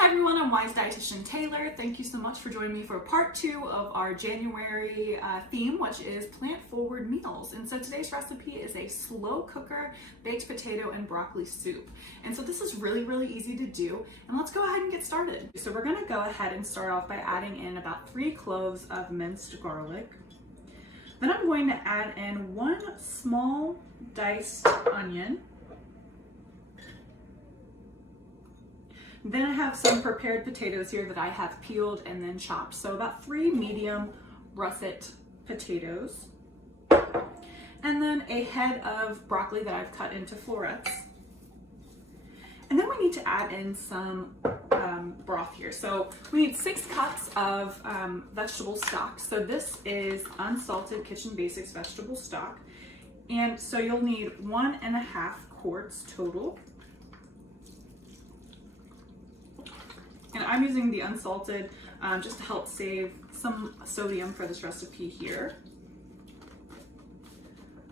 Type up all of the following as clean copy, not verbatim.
Hi everyone, I'm Weis Dietitian Taylor. Thank you so much for joining me for part 2 of our January theme, which is plant-forward meals. And so today's recipe is a slow cooker baked potato and broccoli soup. And so this is really easy to do. And let's go ahead and get started. So we're gonna go ahead and start off by adding in about 3 cloves of minced garlic. Then I'm going to add in 1 small diced onion. Then I have some prepared potatoes here that I have peeled and then chopped. So about 3 medium russet potatoes. And then a head of broccoli that I've cut into florets. And then we need to add in some broth here. So we need 6 cups of vegetable stock. So this is unsalted Kitchen Basics vegetable stock. And so you'll need 1.5 quarts total. And I'm using the unsalted just to help save some sodium for this recipe here.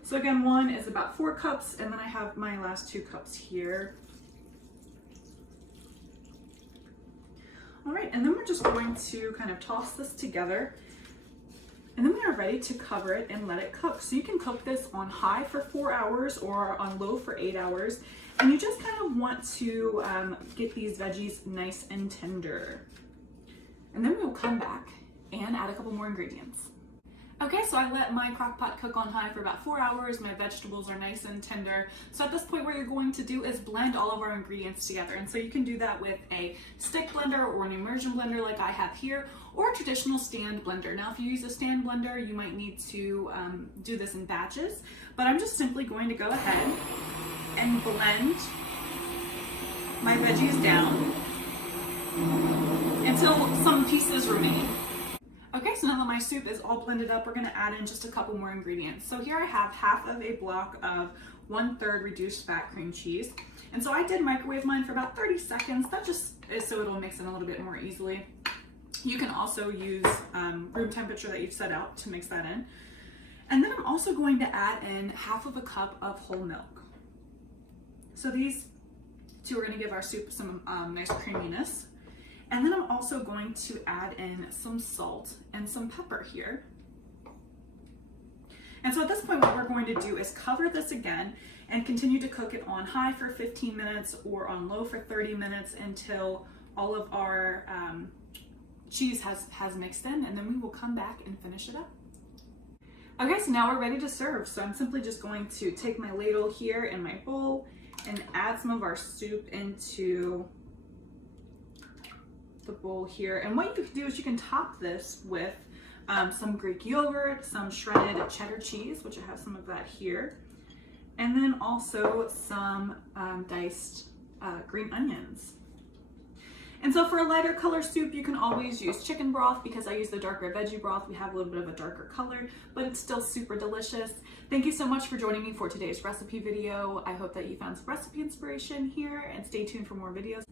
So again, 1 is about 4 cups, and then I have my last 2 cups here. All right, and then we're just going to kind of toss this together. And then we are ready to cover it and let it cook. So you can cook this on high for 4 hours or on low for 8 hours. And you just kind of want to get these veggies nice and tender. And then we'll come back and add a couple more ingredients. Okay, so I let my crock pot cook on high for about 4 hours. My vegetables are nice and tender. So at this point, what you're going to do is blend all of our ingredients together. And so you can do that with a stick blender or an immersion blender like I have here, or a traditional stand blender. Now, if you use a stand blender, you might need to do this in batches, but I'm just simply going to go ahead and blend my veggies down until some pieces remain. Okay, so now that my soup is all blended up, we're gonna add in just a couple more ingredients. So here I have half of a block of 1/3 reduced fat cream cheese. And so I did microwave mine for about 30 seconds. That just is so it'll mix in a little bit more easily. You can also use room temperature that you've set out to mix that in. And then I'm also going to add in half of a cup of whole milk. So these two are gonna give our soup some nice creaminess. And then I'm also going to add in some salt and some pepper here. And so at this point, what we're going to do is cover this again and continue to cook it on high for 15 minutes or on low for 30 minutes until all of our cheese has mixed in, and then we will come back and finish it up. Okay, so now we're ready to serve. So I'm simply just going to take my ladle here in my bowl and add some of our soup into the bowl here. And what you can do is you can top this with some Greek yogurt, some shredded cheddar cheese, which I have some of that here, and then also some diced green onions. And so for a lighter color soup, you can always use chicken broth. Because I use the darker veggie broth, we have a little bit of a darker color, but it's still super delicious. Thank you so much for joining me for today's recipe video. I hope that you found some recipe inspiration here, and stay tuned for more videos.